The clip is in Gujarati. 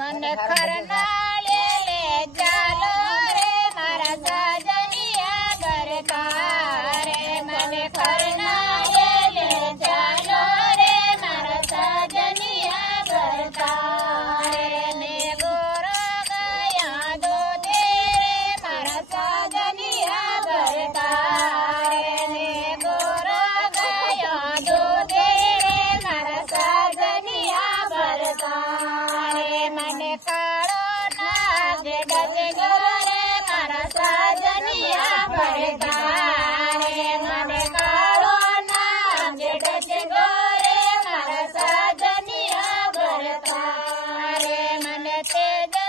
મને ખરનાળે લે ચાલો રે મારા સજનિયા ગરતા રે મને ખરનાળે લે ચાલો રે મારા સજનિયા ગરતા રે ને ગોરો ગયા દોધે રે મારા સજનિયા ગરતા રે ને ગોરો ગયા દોધે રે મારા સજનિયા ગરતા રે મને કાળો નાગ ડજગો રે મારા સજનિયા ગરતા રે મને કાળો નાગ ડજગો રે મારા સજનિયા ગરતા રે મને તેજ